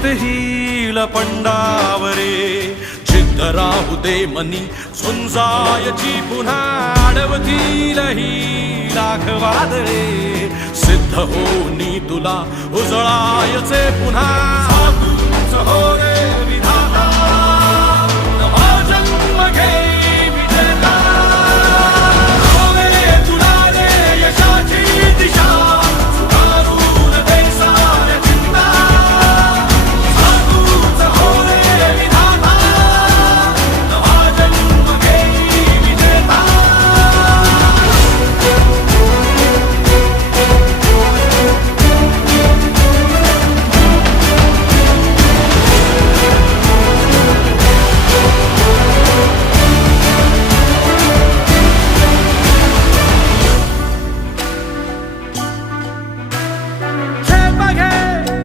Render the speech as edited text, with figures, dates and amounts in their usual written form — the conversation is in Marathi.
जित हिल पंडावरे जिद्द राहू दे मनी झुंजायची पुन्हा अडवतील ही लाख वादळे सिद्ध होनी तुला उजळायचे पुन्हा हो